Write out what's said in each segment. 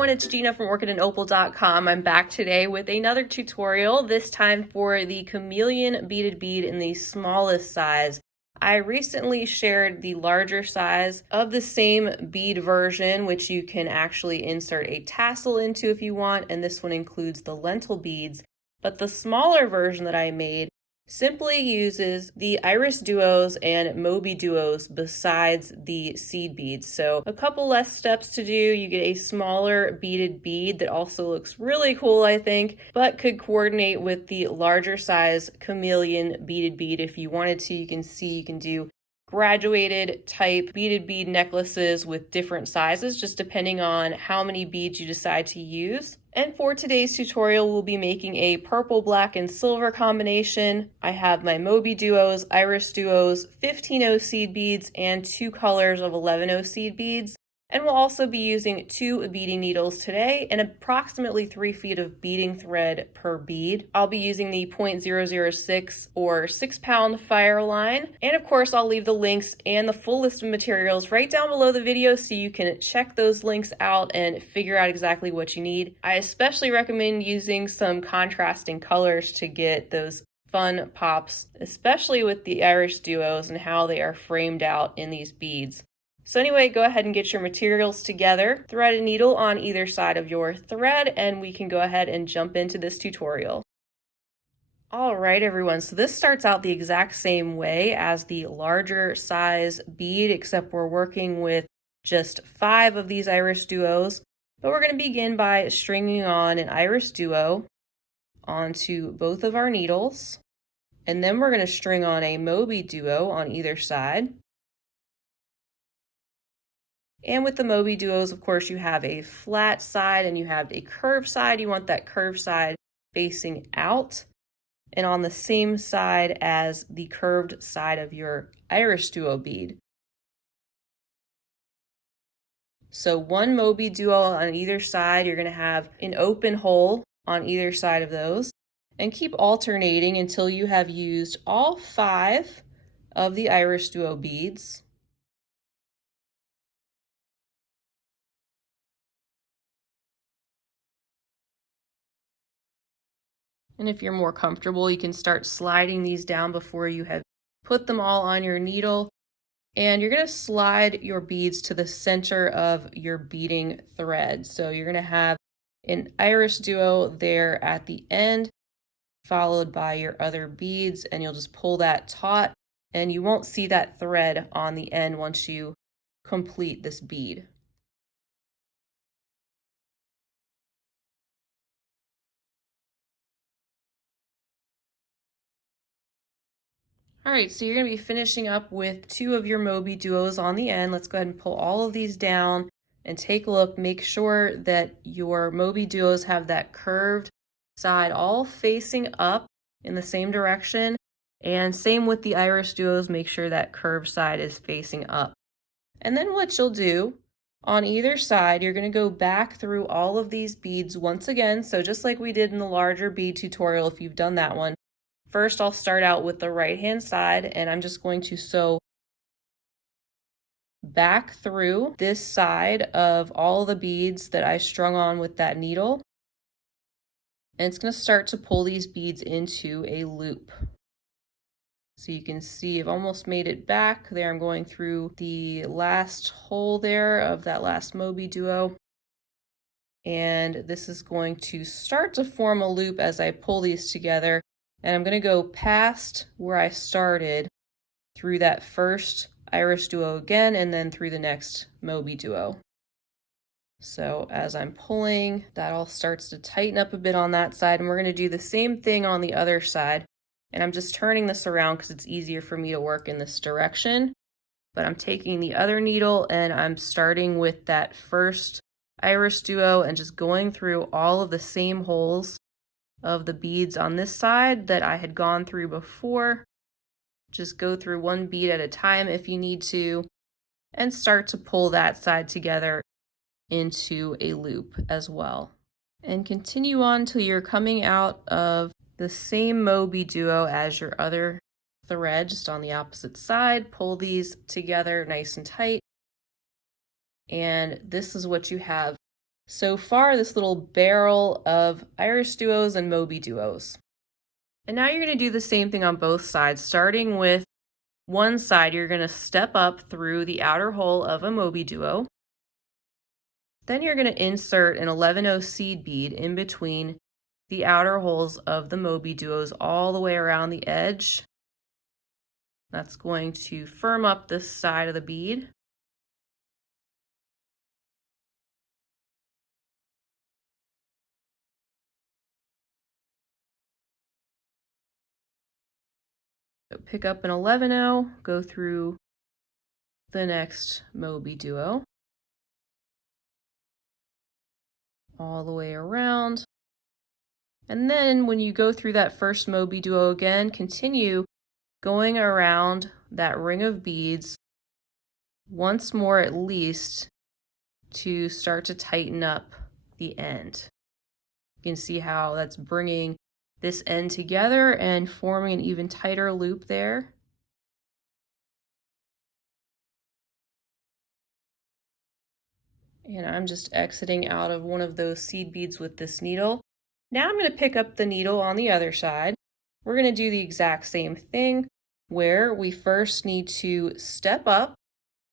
everyone, it's Gina from ORCHIDandOPAL.com. I'm back today with another tutorial, this time for the Chameleon Beaded Bead in the smallest size. I recently shared the larger size of the same bead version, which you can actually insert a tassel into if you want, and this one includes the lentil beads. But the smaller version that I made simply uses the Irisduos and Mobyduos besides the seed beads. So a couple less steps to do. You get a smaller beaded bead that also looks really cool, I think, but could coordinate with the larger size Chameleon beaded bead if you wanted to. You can see you can do graduated type beaded bead necklaces with different sizes, just depending on how many beads you decide to use. And for today's tutorial, we'll be making a purple, black, and silver combination. I have my Mobyduos, Irisduos, 15-0 seed beads, and 2 colors of 11-0 seed beads. And we'll also be using 2 beading needles today and approximately 3 feet of beading thread per bead. I'll be using the 0.006 or 6-pound Fireline. And of course, I'll leave the links and the full list of materials right down below the video so you can check those links out and figure out exactly what you need. I especially recommend using some contrasting colors to get those fun pops, especially with the Irisduos and how they are framed out in these beads. So anyway, go ahead and get your materials together, thread a needle on either side of your thread, and we can go ahead and jump into this tutorial. All right, everyone, so this starts out the exact same way as the larger size bead, except we're working with just 5 of these Irisduos, but we're going to begin by stringing on an Irisduo onto both of our needles, and then we're going to string on a Mobyduo on either side. And with the Mobyduos, of course, you have a flat side and you have a curved side. You want that curved side facing out and on the same side as the curved side of your Irisduo bead. So 1 Mobyduo on either side, you're going to have an open hole on either side of those, and keep alternating until you have used all 5 of the Irisduo beads. And if you're more comfortable, you can start sliding these down before you have put them all on your needle. And you're going to slide your beads to the center of your beading thread. So you're going to have an Irisduo there at the end, followed by your other beads, and you'll just pull that taut, and you won't see that thread on the end once you complete this bead. All right, so you're going to be finishing up with 2 of your Mobyduos on the end. Let's go ahead and pull all of these down and take a look. Make sure that your Mobyduos have that curved side all facing up in the same direction. And same with the Irisduos, make sure that curved side is facing up. And then what you'll do on either side, you're going to go back through all of these beads once again. So just like we did in the larger bead tutorial, if you've done that one. First, I'll start out with the right-hand side, and I'm just going to sew back through this side of all the beads that I strung on with that needle. And it's going to start to pull these beads into a loop. So you can see I've almost made it back. There I'm going through the last hole there of that last Mobyduo. And this is going to start to form a loop as I pull these together. And I'm going to go past where I started through that first Irisduo again, and then through the next Mobyduo. So as I'm pulling, that all starts to tighten up a bit on that side, and we're going to do the same thing on the other side. And I'm just turning this around because it's easier for me to work in this direction. But I'm taking the other needle and I'm starting with that first Irisduo and just going through all of the same holes of the beads on this side that I had gone through before. Just go through 1 bead at a time if you need to, and start to pull that side together into a loop as well. And continue on till you're coming out of the same Mobyduo as your other thread, just on the opposite side. Pull these together nice and tight. And this is what you have so far this little barrel of Irisduos and Mobyduos. And now you're going to do the same thing on both sides. Starting with one side, you're going to step up through the outer hole of a Mobyduo. Then you're going to insert an 11-0 seed bead in between the outer holes of the Mobyduos all the way around the edge. That's going to firm up this side of the bead. So pick up an 11-0, go through the next Mobyduo, all the way around. And then when you go through that first Mobyduo again, continue going around that ring of beads once more at least to start to tighten up the end. You can see how that's bringing this end together and forming an even tighter loop there. And I'm just exiting out of one of those seed beads with this needle. Now I'm going to pick up the needle on the other side. We're going to do the exact same thing where we first need to step up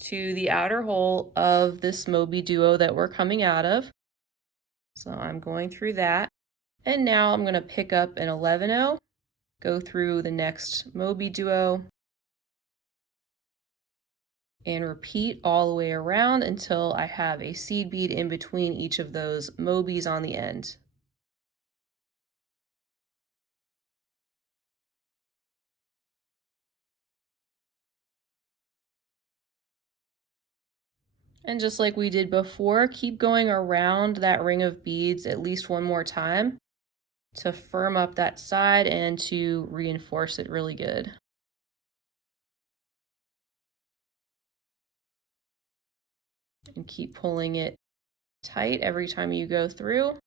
to the outer hole of this Mobyduo that we're coming out of. So I'm going through that. And now I'm going to pick up an 11-0, go through the next Mobyduo, and repeat all the way around until I have a seed bead in between each of those Mobies on the end. And just like we did before, keep going around that ring of beads at least one more time to firm up that side and to reinforce it really good. And keep pulling it tight every time you go through.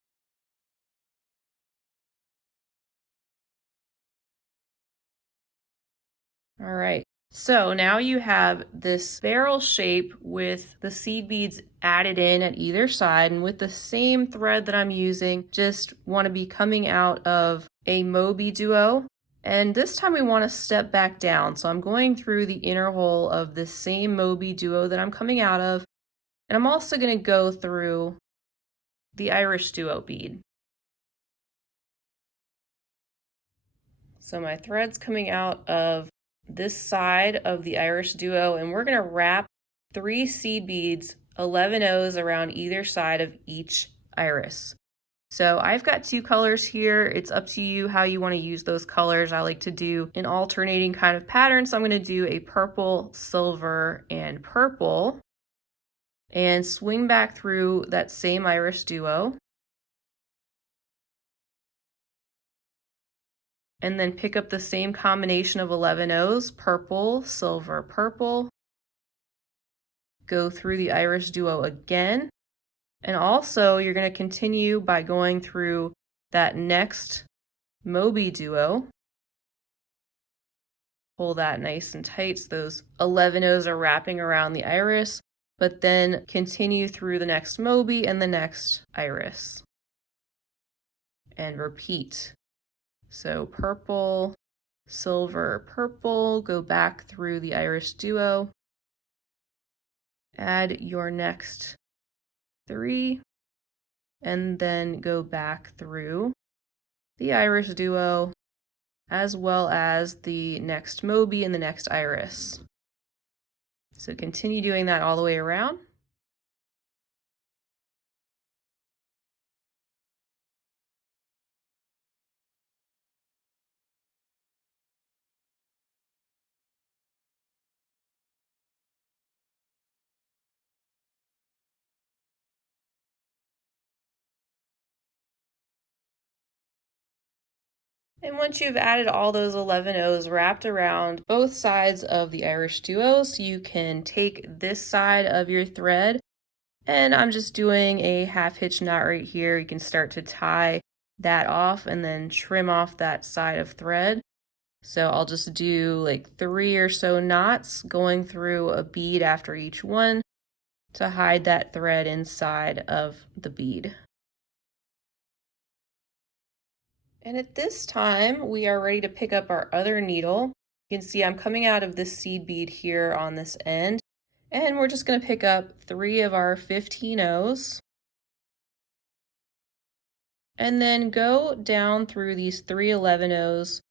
All right, so now you have this barrel shape with the seed beads added in at either side, and with the same thread that I'm using, just want to be coming out of a Mobyduo. And this time we want to step back down. So I'm going through the inner hole of the same Mobyduo that I'm coming out of. And I'm also going to go through the Irisduo bead. So my thread's coming out of this side of the Irisduo, and we're going to wrap 3 seed beads, 11-0s around either side of each iris. So I've got 2 colors here. It's up to you how you want to use those colors. I like to do an alternating kind of pattern, so I'm going to do a purple, silver, and purple, and swing back through that same Irisduo, and then pick up the same combination of 11-0s, purple, silver, purple, go through the Irisduo again. And also you're going to continue by going through that next Mobyduo. Pull that nice and tight so those 11-0s are wrapping around the iris, but then continue through the next Moby and the next iris. And repeat. So purple, silver, purple, go back through the Irisduo. Add your next 3, and then go back through the Irisduo, as well as the next Moby and the next iris. So continue doing that all the way around. And once you've added all those 11-0s wrapped around both sides of the Irisduos, you can take this side of your thread, and I'm just doing a half hitch knot right here. You can start to tie that off and then trim off that side of thread. So I'll just do like 3 or so knots going through a bead after each one. to hide that thread inside of the bead. And at this time, we are ready to pick up our other needle. You can see I'm coming out of this seed bead here on this end, and we're just going to pick up 3 of our 15 O's, and then go down through these 3 11 O's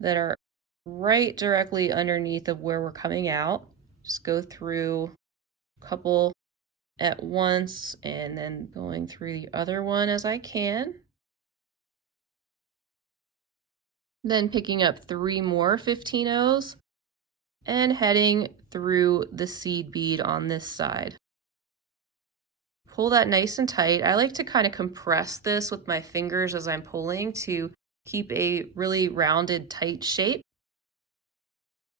that are right directly underneath of where we're coming out. Just go through a couple at once and then going through the other one as I can. Then picking up 3 more 15 O's and heading through the seed bead on this side. Pull that nice and tight. I like to kind of compress this with my fingers as I'm pulling to keep a really rounded, tight shape,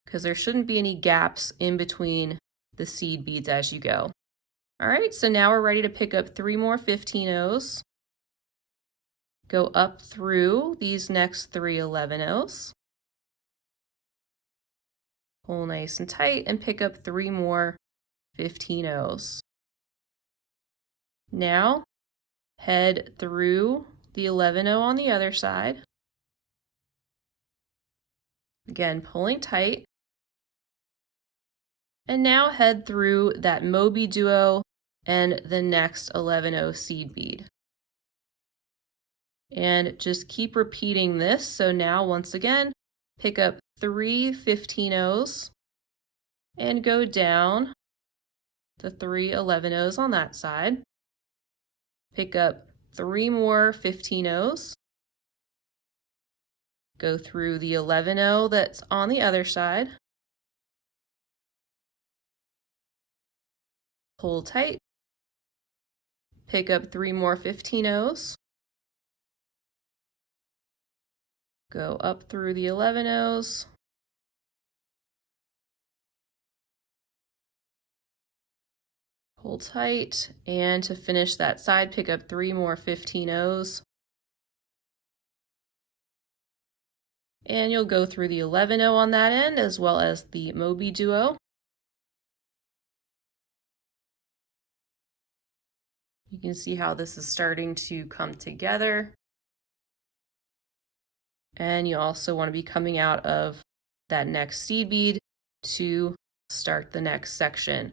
because there shouldn't be any gaps in between the seed beads as you go. All right, so now we're ready to pick up 3 more 15 O's. Go up through these next 3 11 O's. Pull nice and tight and pick up 3 more 15 O's. Now head through the 11 O on the other side. Again, pulling tight. And now head through that Mobyduo and the next 11 O seed bead. And just keep repeating this. So now once again, pick up 3 15 O's and go down to 3 11 O's on that side. Pick up 3 more 15 O's. Go through the 11 O that's on the other side. Pull tight. Pick up 3 more 15 O's. Go up through the 11 O's. Pull tight, and to finish that side, pick up 3 more 15 O's. And you'll go through the 11 O on that end as well as the Mobyduo. You can see how this is starting to come together. And you also want to be coming out of that next seed bead to start the next section.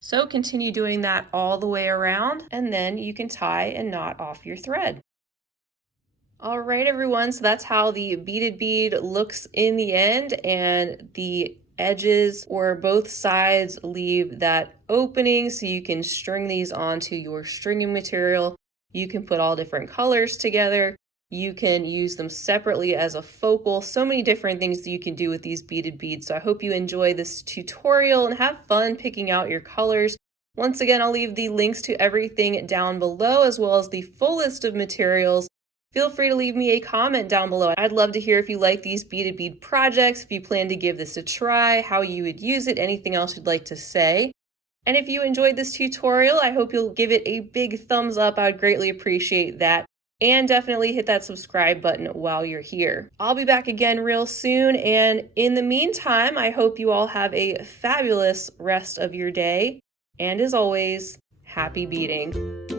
So continue doing that all the way around, and then you can tie and knot off your thread. All right, everyone, so that's how the beaded bead looks in the end, and the edges or both sides leave that opening so you can string these onto your stringing material. You can put all different colors together. You can use them separately as a focal. So many different things that you can do with these beaded beads. So I hope you enjoy this tutorial and have fun picking out your colors. Once again, I'll leave the links to everything down below as well as the full list of materials. Feel free to leave me a comment down below. I'd love to hear if you like these beaded bead projects, if you plan to give this a try, how you would use it, anything else you'd like to say. And if you enjoyed this tutorial, I hope you'll give it a big thumbs up. I would greatly appreciate that. And definitely hit that subscribe button while you're here. I'll be back again real soon, and in the meantime, I hope you all have a fabulous rest of your day. And as always, happy beading.